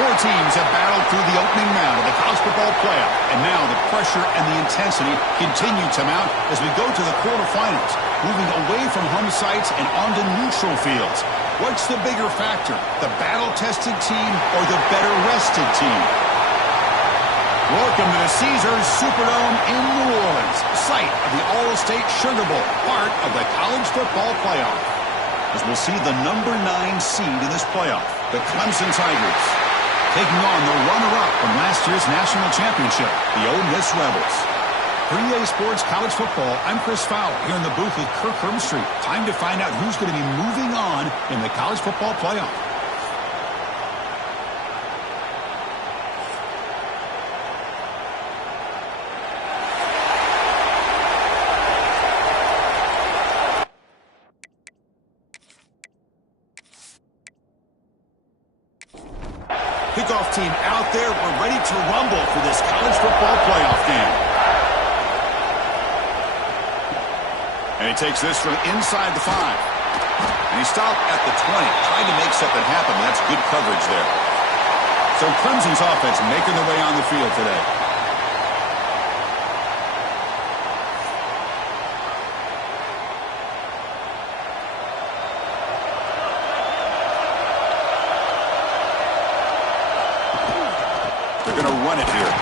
Four teams have battled through the opening round of the college football playoff, and now the pressure and the intensity continue to mount as we go to the quarterfinals, moving away from home sites and onto neutral fields. What's the bigger factor, the battle-tested team or the better-rested team? Welcome to the Caesars Superdome in New Orleans, site of the All-State Sugar Bowl, part of the college football playoff. As we'll see the number 9 seed in this playoff, the Clemson Tigers, taking on the runner-up from last year's national championship, the Ole Miss Rebels. For EA Sports College Football, I'm Chris Fowler here in the booth with Kirk Herbstreit. Time to find out who's going to be moving on in the college football playoff. Kickoff team out there. We're ready to rumble for this college football playoff game. And he takes this from inside the 5. And he stopped at the 20, trying to make something happen. That's good coverage there. So Clemson's offense making their way on the field today. They're going to run it here.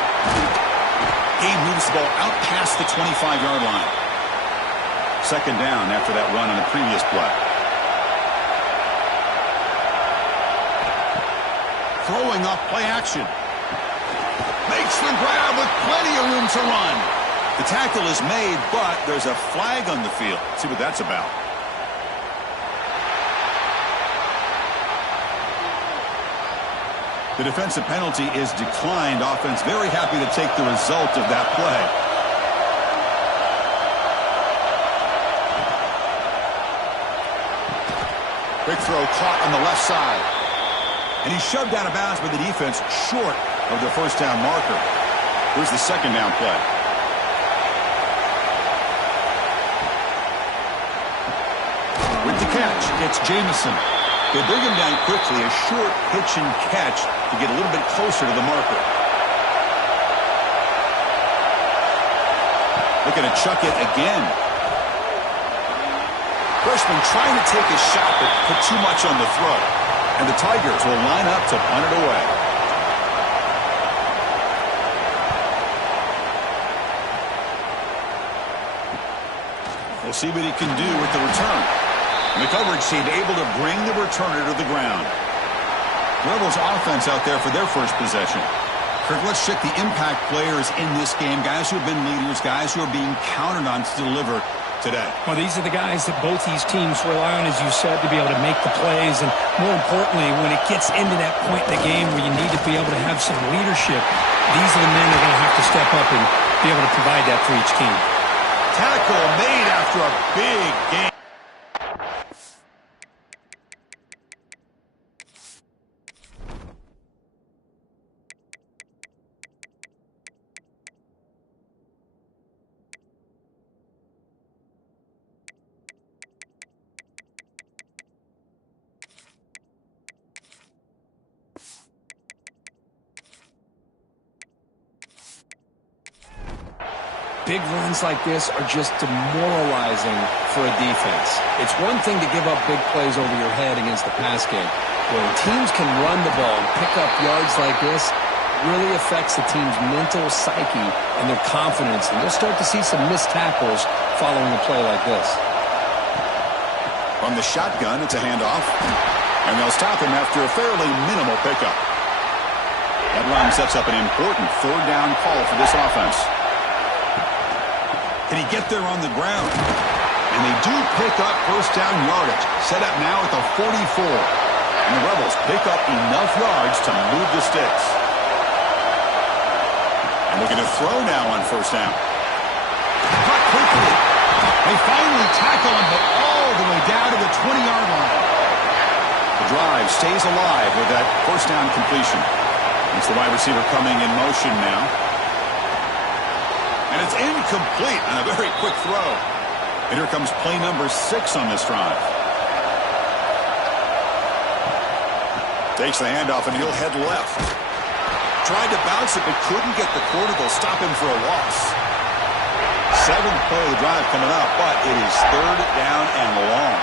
Gabe moves the ball out past the 25-yard line. Second down after that run on the previous play. Throwing off play action. Makes the grab with plenty of room to run. The tackle is made, but there's a flag on the field. Let's see what that's about. The defensive penalty is declined. Offense very happy to take the result of that play. Quick throw caught on the left side. And he's shoved out of bounds by the defense short of the first down marker. Here's the second down play. With the catch, it's Jamison. They bring him down quickly, a short pitch and catch to get a little bit closer to the marker. Looking to chuck it again. Freshman trying to take a shot, but put too much on the throw. And the Tigers will line up to punt it away. We'll see what he can do with the return. And the coverage team able to bring the returner to the ground. Rebels offense out there for their first possession. Kirk, let's check the impact players in this game. Guys who have been leaders, guys who are being counted on to deliver today. Well, these are the guys that both these teams rely on, as you said, to be able to make the plays. And more importantly, when it gets into that point in the game where you need to be able to have some leadership, these are the men that are going to have to step up and be able to provide that for each team. Tackle made after a big game. Big runs like this are just demoralizing for a defense. It's one thing to give up big plays over your head against the pass game. When teams can run the ball and pick up yards like this, it really affects the team's mental psyche and their confidence. And you'll start to see some missed tackles following a play like this. From the shotgun, it's a handoff. And they'll stop him after a fairly minimal pickup. That run sets up an important third down call for this offense. Can he get there on the ground? And they do pick up first down yardage. Set up now at the 44. And the Rebels pick up enough yards to move the sticks. And looking to throw now on first down. Cut quickly. They finally tackle him, but all the way down to the 20-yard line. The drive stays alive with that first down completion. It's the wide receiver coming in motion now. And it's incomplete on a very quick throw. And here comes play number 6 on this drive. Takes the handoff, and he'll head left. Tried to bounce it, but couldn't get the corner. They'll stop him for a loss. Seventh play of the drive coming up, but it is third down and long.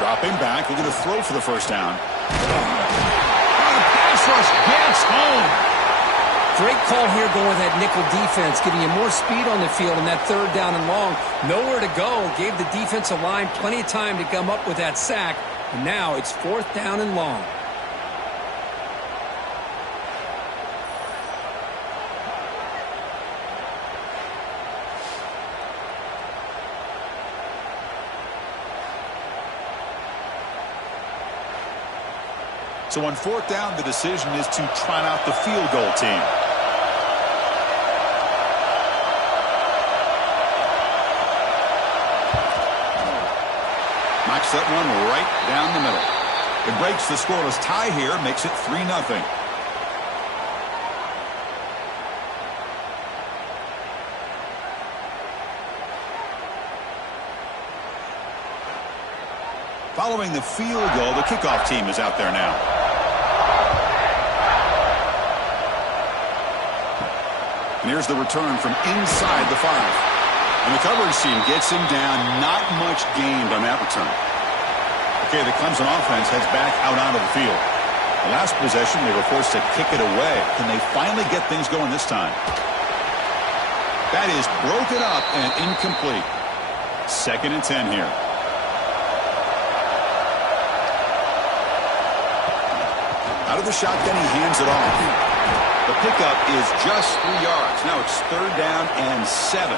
Dropping back, looking to throw for the first down. The pass rush gets home. Great call here going with that nickel defense, giving you more speed on the field in that third down and long. Nowhere to go. Gave the defensive line plenty of time to come up with that sack. And now it's fourth down and long. So on fourth down, the decision is to trot out the field goal team. Knocks that one right down the middle. It breaks the scoreless tie here, makes it 3-0. Following the field goal, the kickoff team is out there now. And here's the return from inside the 5. And the coverage team gets him down. Not much gained on that return. Okay, the Clemson offense heads back out onto the field. The last possession, they were forced to kick it away. Can they finally get things going this time? That is broken up and incomplete. 2nd and 10 here. Out of the shotgun, he hands it off. The pickup is just 3 yards. Now it's third down and 7.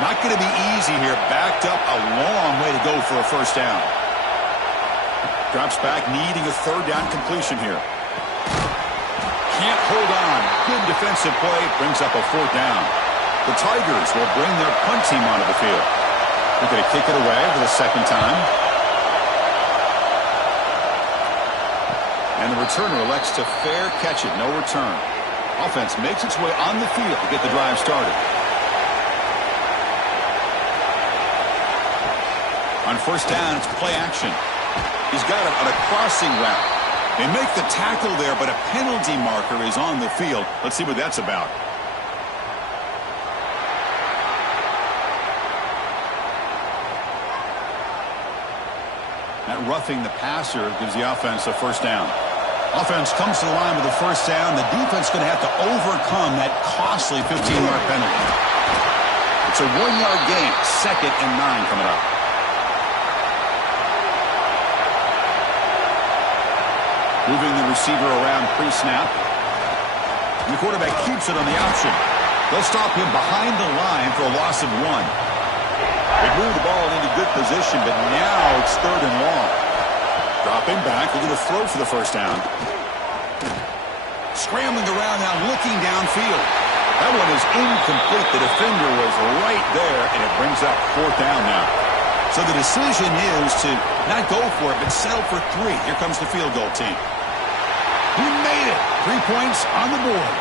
Not going to be easy here. Backed up a long way to go for a first down. Drops back, needing a third down completion here. Can't hold on. Good defensive play. Brings up a fourth down. The Tigers will bring their punt team onto the field. They're going to kick it away for the second time. And the returner elects to fair catch it. No return. Offense makes its way on the field to get the drive started. On first down, it's play action. He's got it on a crossing route. They make the tackle there, but a penalty marker is on the field. Let's see what that's about. That roughing the passer gives the offense a first down. Offense comes to the line with a first down. The defense going to have to overcome that costly 15-yard penalty. It's a 1-yard gain. 2nd and 9 coming up. Moving the receiver around pre-snap. And the quarterback keeps it on the option. They'll stop him behind the line for a loss of 1. They move the ball into good position, but now it's third and long. Dropping back, looking to throw for the first down. Scrambling around now, looking downfield. That one is incomplete. The defender was right there, and it brings up fourth down now. So the decision is to not go for it, but settle for 3. Here comes the field goal team. He made it. 3 points on the board.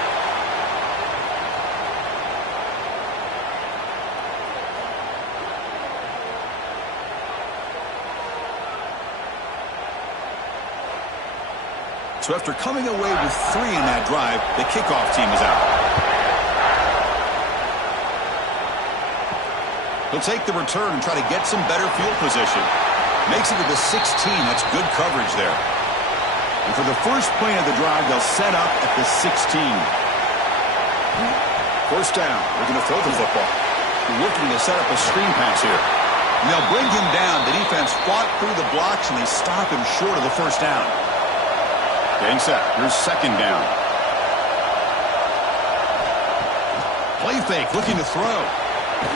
So after coming away with 3 in that drive, the kickoff team is out. He'll take the return and try to get some better field position. Makes it to the 16. That's good coverage there. And for the first play of the drive, they'll set up at the 16. First down. They're going to throw the football. They're looking to set up a screen pass here. And they'll bring him down. The defense fought through the blocks, and they stop him short of the first down. Getting set. Here's second down. Play fake, looking to throw.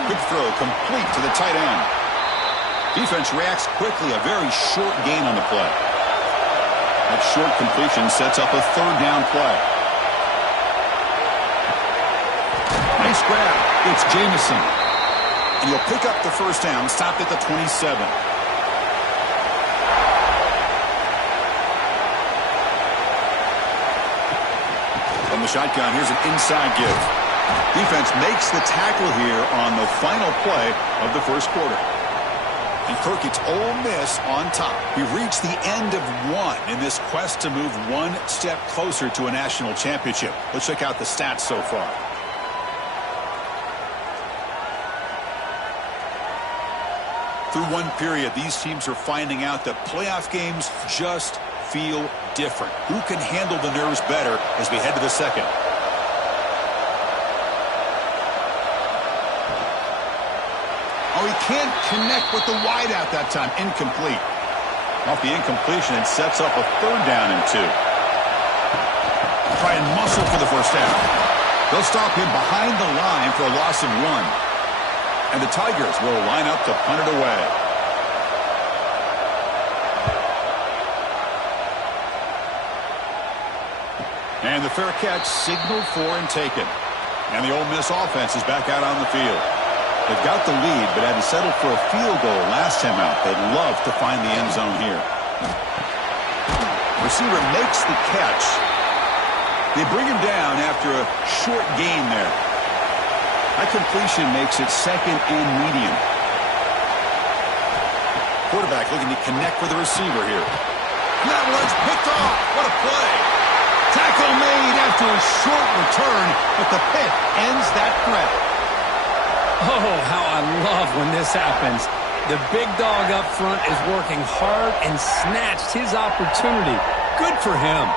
Good throw, complete to the tight end. Defense reacts quickly. A very short gain on the play. That short completion sets up a third down play. Nice grab. It's Jamison. And he'll pick up the first down, stopped at the 27. From the shotgun, here's an inside give. Defense makes the tackle here on the final play of the first quarter. And Kirk, it's Ole Miss on top. We've reached the end of one in this quest to move one step closer to a national championship. Let's check out the stats so far. Through one period, these teams are finding out that playoff games just feel different. Who can handle the nerves better as we head to the second? Oh, he can't connect with the wideout that time. Incomplete. Off the incompletion, it sets up a 3rd down and 2. Try and muscle for the first down. They'll stop him behind the line for a loss of 1. And the Tigers will line up to punt it away. And the fair catch signaled for and taken. And the Ole Miss offense is back out on the field. They've got the lead, but had to settle for a field goal last time out. They'd love to find the end zone here. Receiver makes the catch. They bring him down after a short gain there. That completion makes it 2nd and medium. Quarterback looking to connect with the receiver here. That one's picked off. What a play. Tackle made after a short return, but the pick ends that threat. Oh, how I love when this happens. The big dog up front is working hard and snatched his opportunity. Good for him.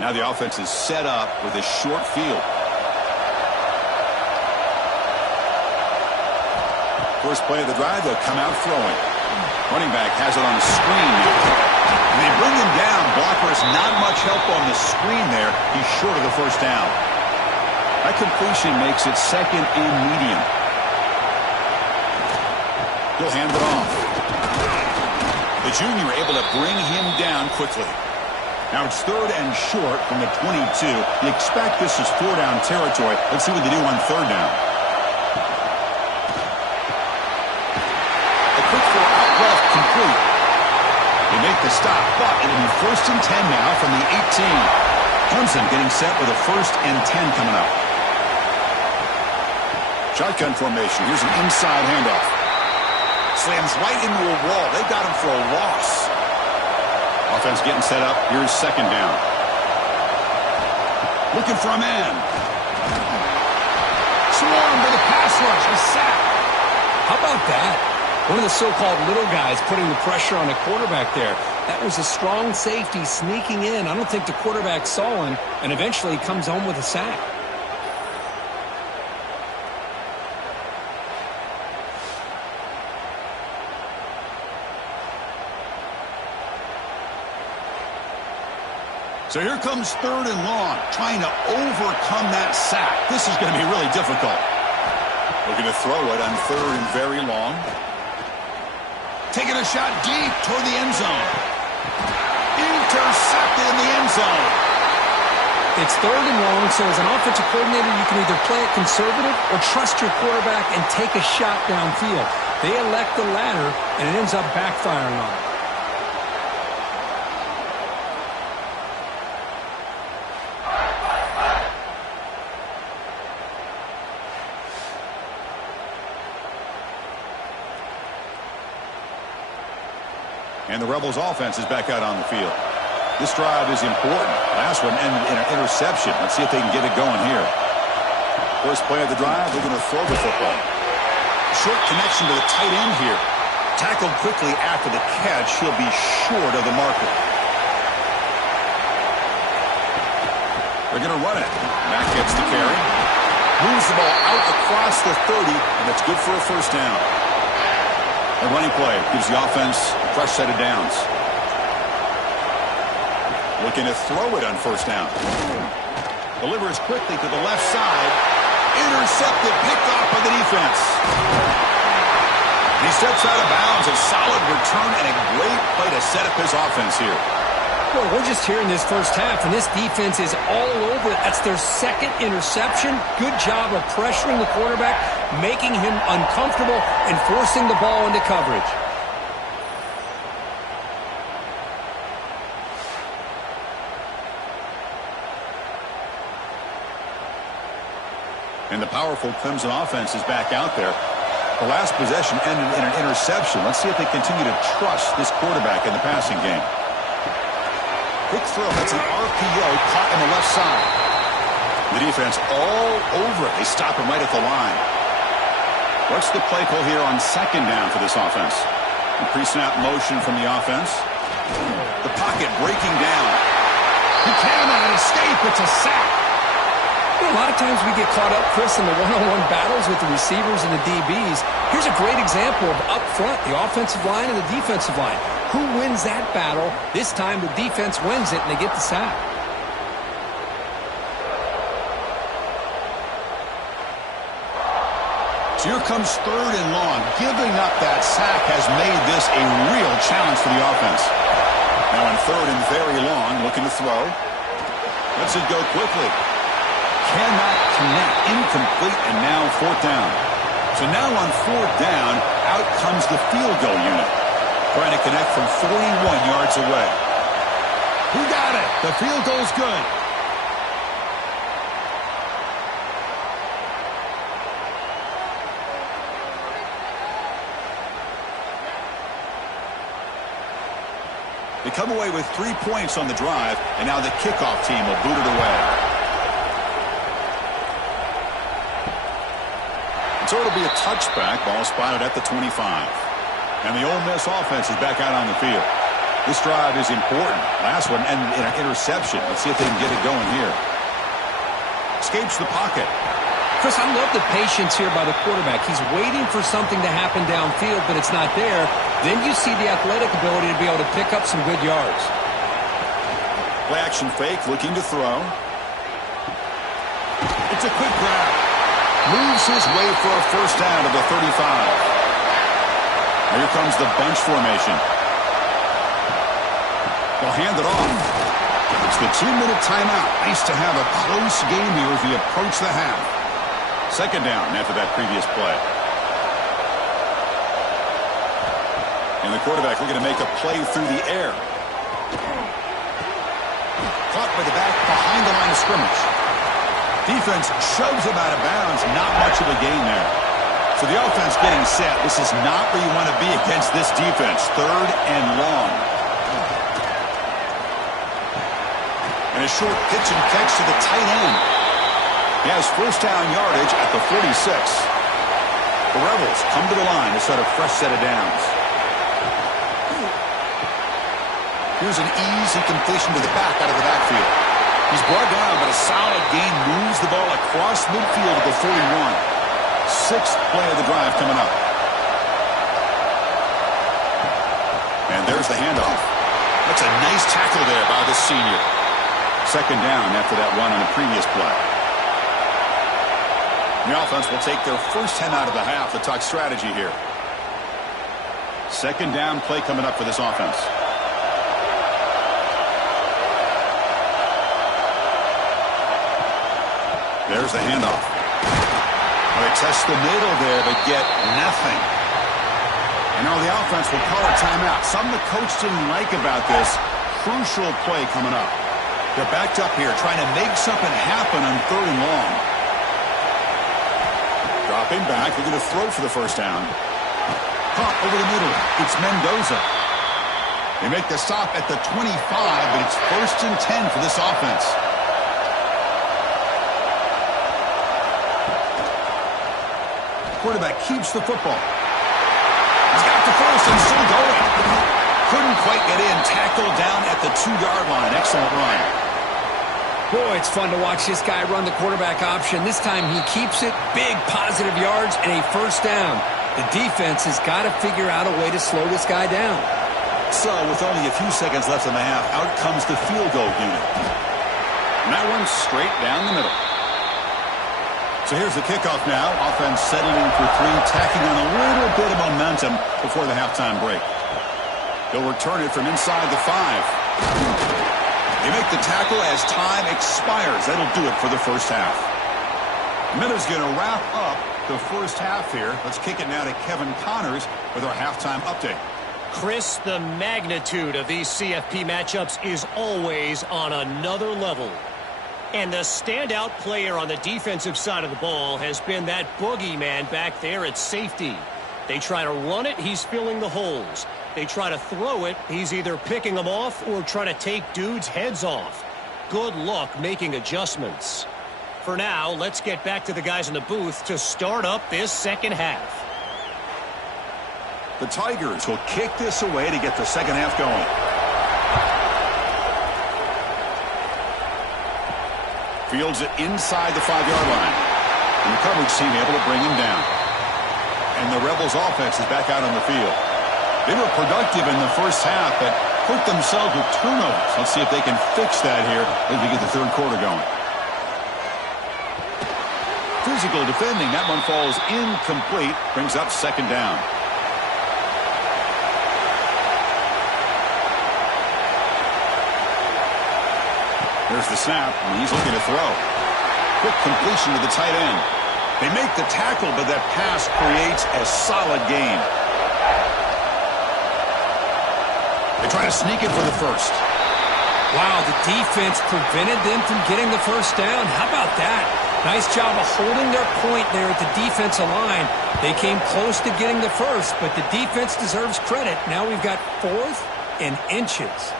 Now the offense is set up with a short field. First play of the drive, they'll come out throwing. Running back has it on the screen now. They bring him down. Blockers not much help on the screen there. He's short of the first down. That completion makes it 2nd and medium. He'll hand it off. The junior able to bring him down quickly. Now it's 3rd and short from the 22. You expect this is 4-down territory. Let's see what they do on 3rd down. Complete. They make the stop, but it'll be 1st and 10 now from the 18. Clemson getting set with a 1st and 10 coming up. Shotgun formation. Here's an inside handoff. Slams right into a wall. They got him for a loss. Offense getting set up. Here's 2nd down. Looking for a man. Swarmed with a pass rush. A sack. How about that? One of the so-called little guys putting the pressure on the quarterback there. That was a strong safety sneaking in. I don't think the quarterback saw him, and eventually comes home with a sack. So here comes 3rd and long, trying to overcome that sack. This is going to be really difficult. Looking to throw it on 3rd and very long. Taking a shot deep toward the end zone. Intercepted in the end zone. It's 3rd and long, so as an offensive coordinator, you can either play it conservative or trust your quarterback and take a shot downfield. They elect the latter, and it ends up backfiring on them. And the Rebels offense is back out on the field. This drive is important. Last one ended in an interception. Let's see if they can get it going here. First play of the drive, they're going to throw the football. Short connection to the tight end here. Tackled quickly after the catch. He'll be short of the marker. They're going to run it. Mack gets the carry. Moves the ball out across the 30, and that's good for a 1st down. A running play gives the offense a fresh set of downs. Looking to throw it on 1st down. Delivers quickly to the left side. Intercepted, picked off by the defense. And he steps out of bounds. A solid return and a great play to set up his offense here. Well, we're just here in this first half, and this defense is all over it. That's their 2nd interception. Good job of pressuring the quarterback, making him uncomfortable, and forcing the ball into coverage. And the powerful Clemson offense is back out there. The last possession ended in an interception. Let's see if they continue to trust this quarterback in the passing game. Quick throw. That's an RPO caught on the left side. The defense all over it. They stop him right at the line. What's the play call here on second down for this offense? The pre-snap motion from the offense. The pocket breaking down. He cannot escape. It's a sack. A lot of times we get caught up, Chris, in the one-on-one battles with the receivers and the DBs. Here's a great example of up front, the offensive line and the defensive line. Who wins that battle? This time the defense wins it, and they get the sack. So here comes third and long. Giving up that sack has made this a real challenge for the offense. Now on third and very long, looking to throw. Lets it go quickly. Cannot connect, incomplete, and now fourth down. So now on fourth down, out comes the field goal unit, trying to connect from 41 yards away. Who got it? The field goal's good. They come away with 3 points on the drive, and now the kickoff team will boot it away. So it'll be a touchback. Ball spotted at the 25. And the Ole Miss offense is back out on the field. This drive is important. Last one ended in an interception. Let's see if they can get it going here. Escapes the pocket. Chris, I love the patience here by the quarterback. He's waiting for something to happen downfield, but it's not there. Then you see the athletic ability to be able to pick up some good yards. Play action fake, looking to throw. It's a quick grab. Moves his way for a first down to the 35. Here comes the bunch formation. They'll hand it off. It's the 2-minute timeout. Nice to have a close game here as we approach the half. Second down after that previous play. And the quarterback looking to make a play through the air. Caught by the back behind the line of scrimmage. Defense shoves him out of bounds. Not much of a gain there. So the offense getting set. This is not where you want to be against this defense. Third and long. And a short pitch and catch to the tight end. He has first down yardage at the 46. The Rebels come to the line to set a fresh set of downs. Here's an easy completion to the back out of the backfield. He's brought down, but a solid gain moves the ball across midfield at the 41. Sixth play of the drive coming up. And there's the handoff. That's a nice tackle there by the senior. Second down after that run on the previous play. The offense will take their first 10 out of the half to talk strategy here. Second down play coming up for this offense. There's the handoff. They test the middle there, but get nothing. And now the offense will call a timeout. Something the coach didn't like about this. Crucial play coming up. They're backed up here, trying to make something happen on third and long. Dropping back, they're going to throw for the first down. Caught over the middle. It's Mendoza. They make the stop at the 25, but it's first and 10 for this offense. Quarterback keeps the football. He's got the first and still going. Couldn't quite get in. Tackled down at the 2-yard line. Excellent run. Boy, it's fun to watch this guy run the quarterback option. This time he keeps it. Big positive yards and a first down. The defense has got to figure out a way to slow this guy down. So, with only a few seconds left in the half, out comes the field goal unit. And that one's straight down the middle. So here's the kickoff now. Offense settling for three, tacking on a little bit of momentum before the halftime break. They'll return it from inside the 5. They make the tackle as time expires. That'll do it for the first half. Miller's going to wrap up the first half here. Let's kick it now to Kevin Connors with our halftime update. Chris, the magnitude of these CFP matchups is always on another level. And the standout player on the defensive side of the ball has been that boogeyman back there at safety. They try to run it, he's filling the holes. They try to throw it, he's either picking them off or trying to take dudes' heads off. Good luck making adjustments. For now, let's get back to the guys in the booth to start up this second half. The Tigers will kick this away to get the second half going. Fields it inside the 5-yard line. And the coverage team able to bring him down. And the Rebels offense is back out on the field. They were productive in the first half, but hurt themselves with turnovers. Let's see if they can fix that here as we get the third quarter going. Physical defending. That one falls incomplete. Brings up second down. There's the snap, and he's looking to throw. Quick completion to the tight end. They make the tackle, but that pass creates a solid gain. They try to sneak it for the first. Wow, the defense prevented them from getting the first down. How about that? Nice job of holding their point there at the defensive line. They came close to getting the first, but the defense deserves credit. Now we've got 4th and inches.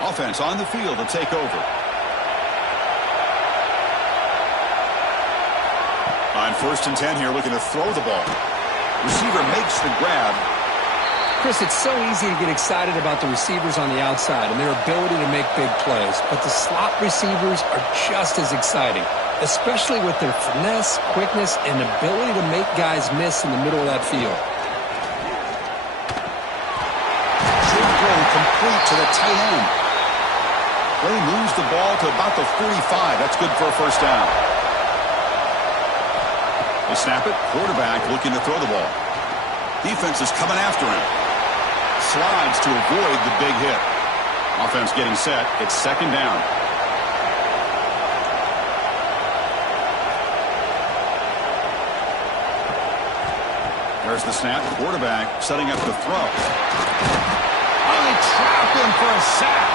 Offense on the field to take over. On 1st and 10 here, looking to throw the ball. Receiver makes the grab. Chris, it's so easy to get excited about the receivers on the outside and their ability to make big plays, but the slot receivers are just as exciting, especially with their finesse, quickness, and ability to make guys miss in the middle of that field. Complete to the tight end. Play moves the ball to about the 45. That's good for a first down. They snap it. Quarterback looking to throw the ball. Defense is coming after him. Slides to avoid the big hit. Offense getting set. It's second down. There's the snap. Quarterback setting up the throw. They trapped him for a sack.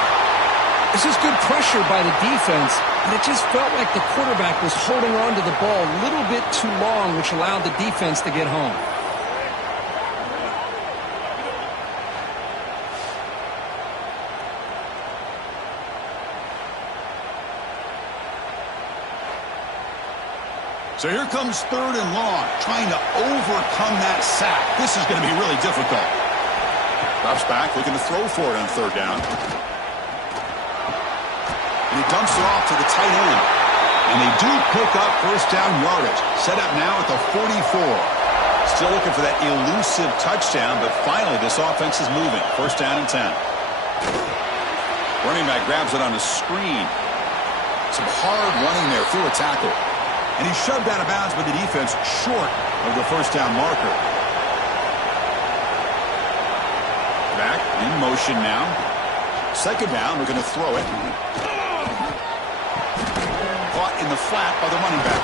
This is good pressure by the defense, but it just felt like the quarterback was holding on to the ball a little bit too long, which allowed the defense to get home. So here comes 3rd and long, trying to overcome that sack. This is going to be really difficult. Drops back, looking to throw for it on 3rd down. And he dumps it off to the tight end. And they do pick up first down yardage. Set up now at the 44. Still looking for that elusive touchdown, but finally this offense is moving. First down and 10. Running back grabs it on a screen. Some hard running there through a tackle. And he's shoved out of bounds by the defense short of the first down marker. Back in motion now. Second down, we're going to throw it. Caught in the flat by the running back.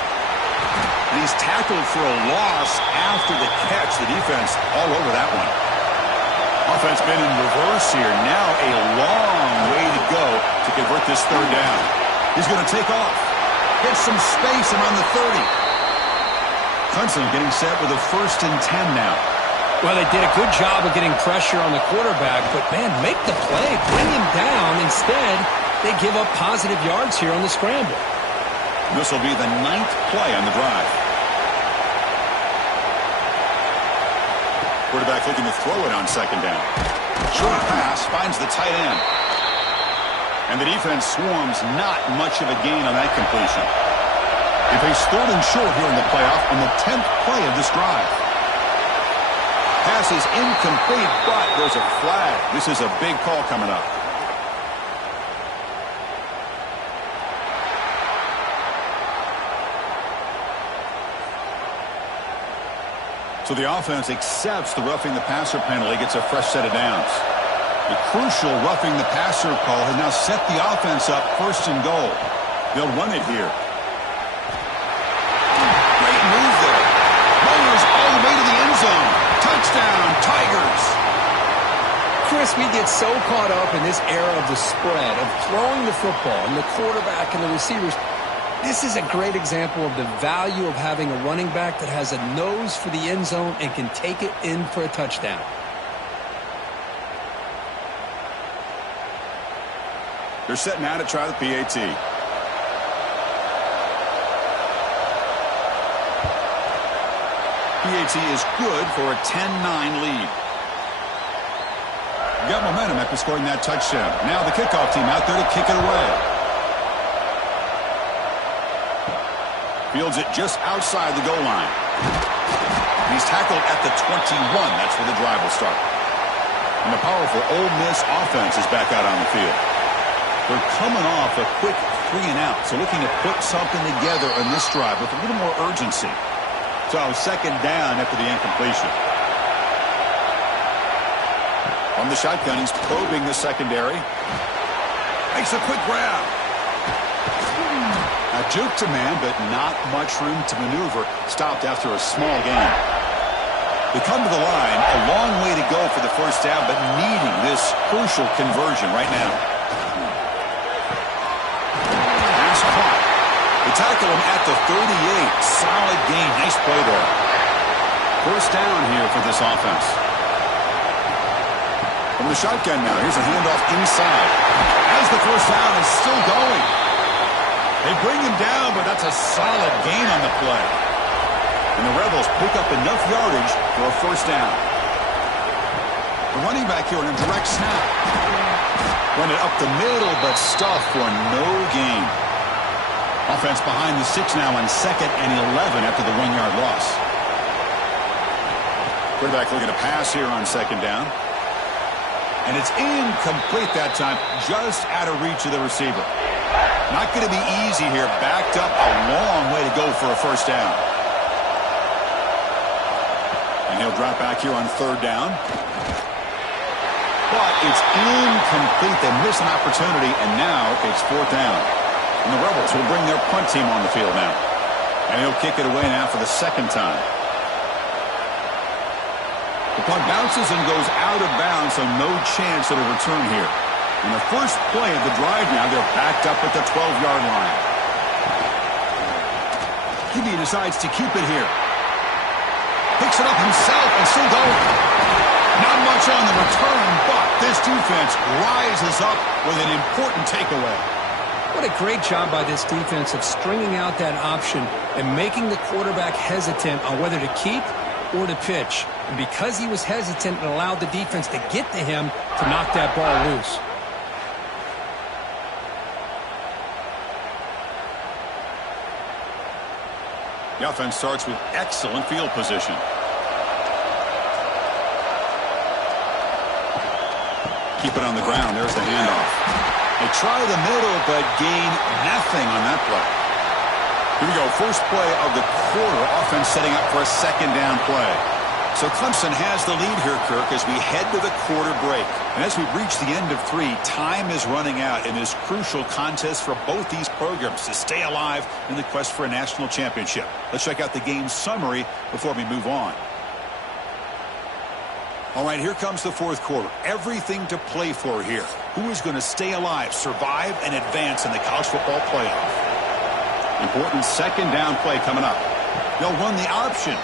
And he's tackled for a loss after the catch. The defense all over that one. Offense been in reverse here. Now a long way to go to convert this 3rd down. He's going to take off. Get some space around the 30. Clemson getting set with a 1st and 10 now. Well, they did a good job of getting pressure on the quarterback, but, man, make the play. Bring him down. Instead, they give up positive yards here on the scramble. This will be the 9th play on the drive. Quarterback looking to throw it on second down. Short pass finds the tight end. And the defense swarms, not much of a gain on that completion. They face 3rd and short here in the playoff on the 10th play of this drive. Pass is incomplete, but there's a flag. This is a big call coming up. So the offense accepts the roughing the passer penalty, gets a fresh set of downs. The crucial roughing the passer call has now set the offense up 1st and goal. They'll run it here. Great move there. Mowers all the way to the end zone. Touchdown, Tigers. Chris, we get so caught up in this era of the spread, of throwing the football, and the quarterback and the receivers. This is a great example of the value of having a running back that has a nose for the end zone and can take it in for a touchdown. They're setting out to try the PAT. PAT is good for a 10-9 lead. Got momentum after scoring that touchdown. Now the kickoff team out there to kick it away. Fields it just outside the goal line. He's tackled at the 21. That's where the drive will start. And the powerful Ole Miss offense is back out on the field. They're coming off a quick 3 and out, so looking to put something together on this drive with a little more urgency. So second down after the incompletion. On the shotgun, he's probing the secondary. Makes a quick grab. A juke to man, but not much room to maneuver. Stopped after a small gain. They come to the line, a long way to go for the first down, but needing this crucial conversion right now. Pass caught. They tackle him at the 38. Solid gain. Nice play there. First down here for this offense. From the shotgun now, here's a handoff inside. As the first down is still going. They bring him down, but that's a solid gain on the play. And the Rebels pick up enough yardage for a first down. The running back here in a direct snap. Run it up the middle, but stuffed for no gain. Offense behind the 6 now on 2nd and 11 after the 1-yard loss. Quarterback looking to pass here on 2nd down. And it's incomplete that time, just out of reach of the receiver. Not going to be easy here. Backed up a long way to go for a first down. And he'll drop back here on 3rd down. But it's incomplete. They miss an opportunity, and now it's 4th down. And the Rebels will bring their punt team on the field now. And he'll kick it away now for the 2nd time. The punt bounces and goes out of bounds, so no chance at a return here. In the first play of the drive now, they're backed up at the 12-yard line. QB decides to keep it here. Picks it up himself and still going. Not much on the return, but this defense rises up with an important takeaway. What a great job by this defense of stringing out that option and making the quarterback hesitant on whether to keep or to pitch. And because he was hesitant, it allowed the defense to get to him to knock that ball loose. The offense starts with excellent field position. Keep it on the ground. There's the handoff. They try the middle, but gain nothing on that play. Here we go. First play of the quarter. Offense setting up for a 2nd down play. So Clemson has the lead here, Kirk, as we head to the quarter break. And as we reach the end of 3, time is running out in this crucial contest for both these programs to stay alive in the quest for a national championship. Let's check out the game summary before we move on. All right, here comes the 4th quarter. Everything to play for here. Who is going to stay alive, survive, and advance in the college football playoff? Important 2nd down play coming up. They'll run the option.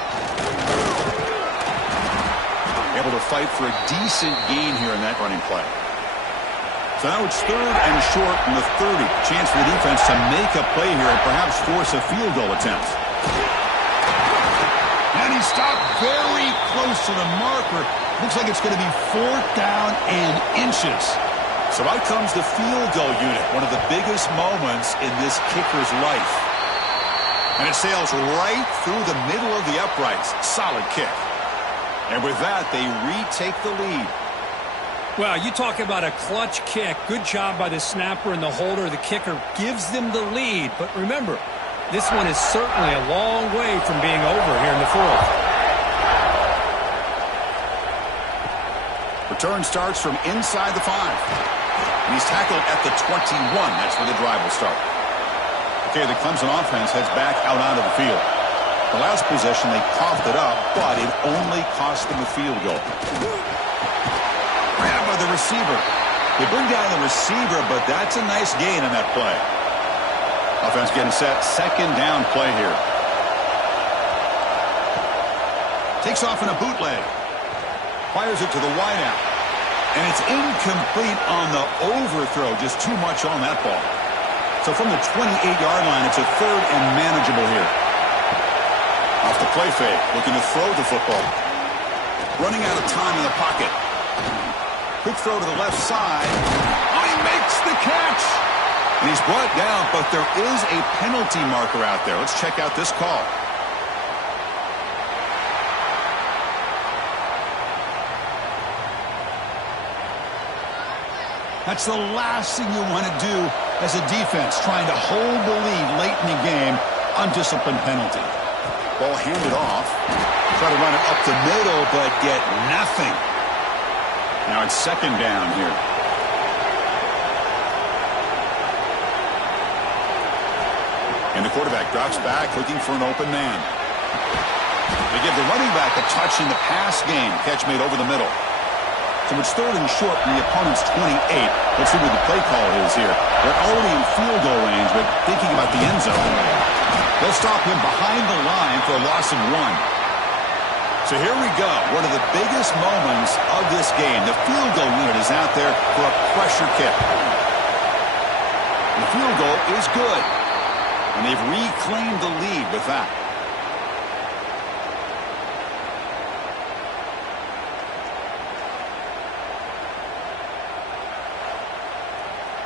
Able to fight for a decent gain here in that running play. So now it's 3rd and short from the 30. Chance for the defense to make a play here and perhaps force a field goal attempt. And he stopped very close to the marker. Looks like it's going to be 4th down and inches. So out comes the field goal unit, one of the biggest moments in this kicker's life. And it sails right through the middle of the uprights. Solid kick. And with that, they retake the lead. Well, you talk about a clutch kick. Good job by the snapper and the holder. The kicker gives them the lead. But remember, this one is certainly a long way from being over here in the 4th. Return starts from inside the 5. And he's tackled at the 21. That's where the drive will start. Okay, the Clemson offense heads back out onto the field. The last possession, they coughed it up, but it only cost them a field goal. Grabbed by the receiver. They bring down the receiver, but that's a nice gain on that play. Offense getting set. Second down play here. Takes off in a bootleg. Fires it to the wideout. And it's incomplete on the overthrow. Just too much on that ball. So from the 28-yard line, it's a third and manageable here. Off the play fake, looking to throw the football. Running out of time in the pocket. Quick throw to the left side. Oh, he makes the catch! And he's brought down, but there is a penalty marker out there. Let's check out this call. That's the last thing you want to do as a defense, trying to hold the lead late in the game. Undisciplined penalty. Ball handed off. Try to run it up the middle, but get nothing. Now it's second down here. And the quarterback drops back, looking for an open man. They give the running back a touch in the pass game. Catch made over the middle. So it's third and short from the opponent's 28. Let's see what the play call is here. They're already in field goal range, but thinking about the end zone. They'll stop him behind the line for a loss of 1. So here we go. One of the biggest moments of this game. The field goal unit is out there for a pressure kick. The field goal is good. And they've reclaimed the lead with that.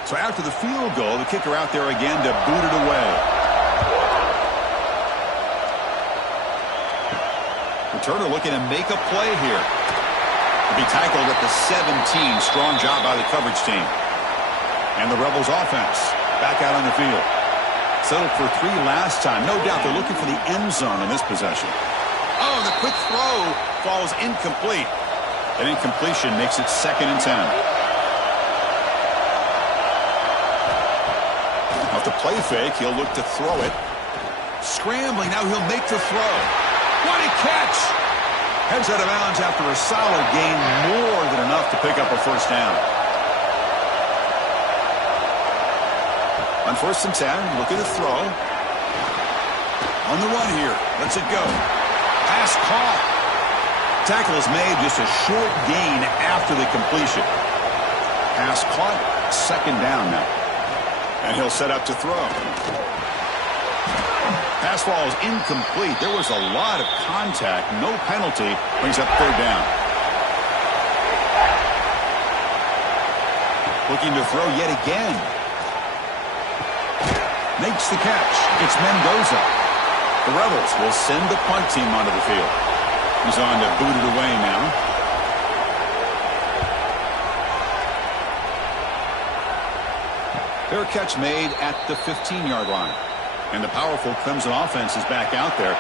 So after the field goal, the kicker out there again to boot it away. Returner looking to make a play here. To be tackled at the 17. Strong job by the coverage team. And the Rebels offense back out on the field. Settled for 3 last time. No doubt they're looking for the end zone in this possession. Oh, the quick throw falls incomplete. An incompletion makes it 2nd and 10. Off the play fake, he'll look to throw it. Scrambling, now he'll make the throw. What a catch! Heads out of bounds after a solid gain, more than enough to pick up a first down. On 1st and 10, looking to throw. On the run here, lets it go. Pass caught. Tackle is made, just a short gain after the completion. Pass caught, 2nd down now. And he'll set up to throw. Pass ball is incomplete. There was a lot of contact. No penalty. Brings up 3rd down. Looking to throw yet again. Makes the catch. It's Mendoza. The Rebels will send the punt team onto the field. He's on to boot it away now. Fair catch made at the 15-yard line. And the powerful Clemson offense is back out there.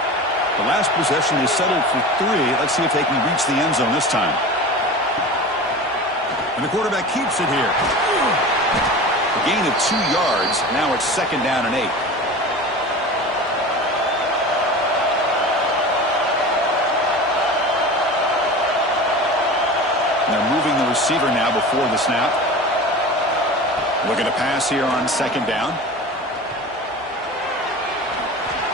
The last possession is settled for 3. Let's see if they can reach the end zone this time. And the quarterback keeps it here. A gain of 2 yards. Now it's 2nd down and 8. And they're moving the receiver now before the snap. Looking to pass here on 2nd down.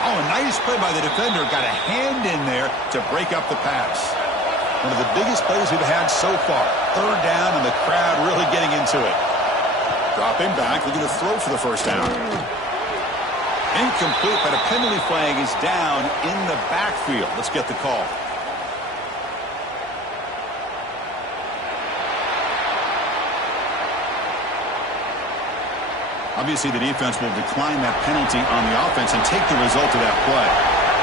Oh, a nice play by the defender. Got a hand in there to break up the pass. One of the biggest plays we've had so far. 3rd down, and the crowd really getting into it. Dropping back, looking to throw for the first down. Incomplete, but a penalty flag is down in the backfield. Let's get the call. Obviously, the defense will decline that penalty on the offense and take the result of that play.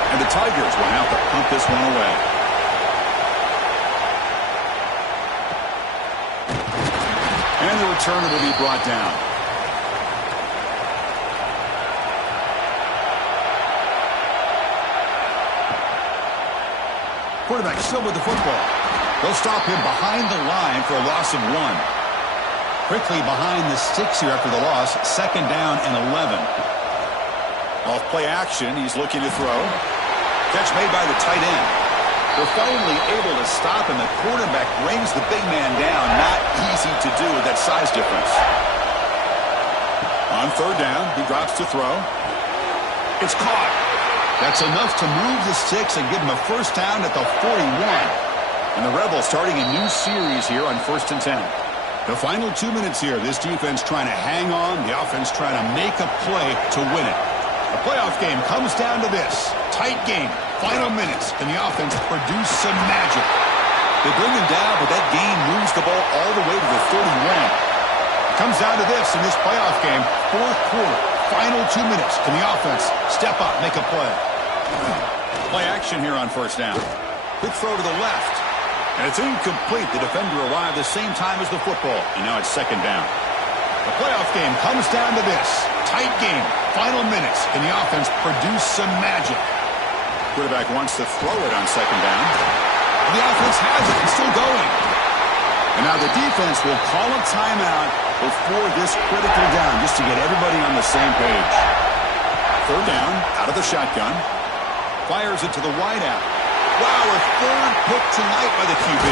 And the Tigers will have to punt this one away. And the returner will be brought down. Quarterback still with the football. They'll stop him behind the line for a loss of 1. Quickly behind the sticks here after the loss. 2nd down and 11. Off play action. He's looking to throw. Catch made by the tight end. They're finally able to stop, and the quarterback brings the big man down. Not easy to do with that size difference. On third down, he drops to throw. It's caught. That's enough to move the sticks and give him a first down at the 41. And the Rebels starting a new series here on 1st and 10. The final 2 minutes here. This defense trying to hang on. The offense trying to make a play to win it. The playoff game comes down to this. Tight game. Final minutes. Can the offense produce some magic? They bring him down, but that gain moves the ball all the way to the 31. It comes down to this in this playoff game. 4th quarter. Final 2 minutes. Can the offense step up, make a play? Play action here on first down. Quick throw to the left. And it's incomplete. The defender arrived the same time as the football. And now it's second down. The playoff game comes down to this. Tight game. Final minutes. Can the offense produce some magic? Quarterback wants to throw it on second down. The offense has it. It's still going. And now the defense will call a timeout before this critical down, just to get everybody on the same page. Third down, out of the shotgun. Fires it to the wideout. Wow, a third pick tonight by the QB.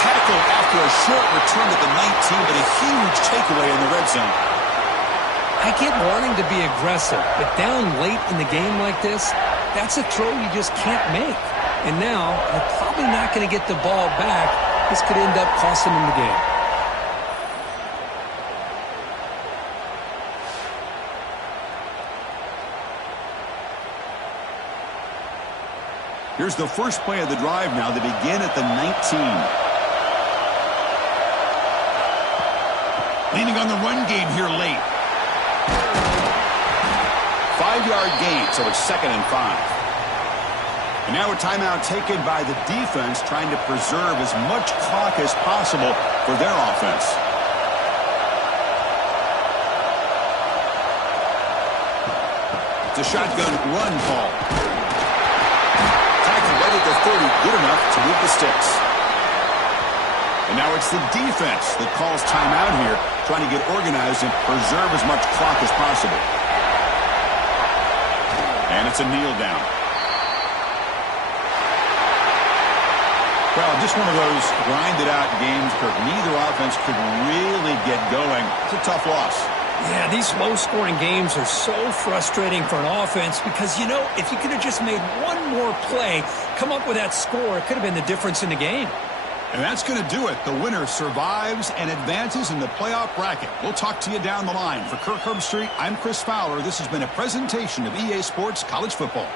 Tackled after a short return at the 19, but a huge takeaway in the red zone. I get wanting to be aggressive, but down late in the game like this, that's a throw you just can't make. And now, you're probably not going to get the ball back. This could end up costing him the game. Here's the first play of the drive now. They begin at the 19. Leaning on the run game here late. 5-yard gain, so it's 2nd and 5. And now a timeout taken by the defense, trying to preserve as much clock as possible for their offense. It's a shotgun run call. Tackled right at the 30, good enough to move the sticks. And now it's the defense that calls timeout here, trying to get organized and preserve as much clock as possible. And it's a kneel down. Well, just one of those grinded-out games where neither offense could really get going. It's a tough loss. Yeah, these low-scoring games are so frustrating for an offense because, you know, if you could have just made one more play, come up with that score, it could have been the difference in the game. And that's going to do it. The winner survives and advances in the playoff bracket. We'll talk to you down the line. For Kirk Herbstreit, I'm Chris Fowler. This has been a presentation of EA Sports College Football.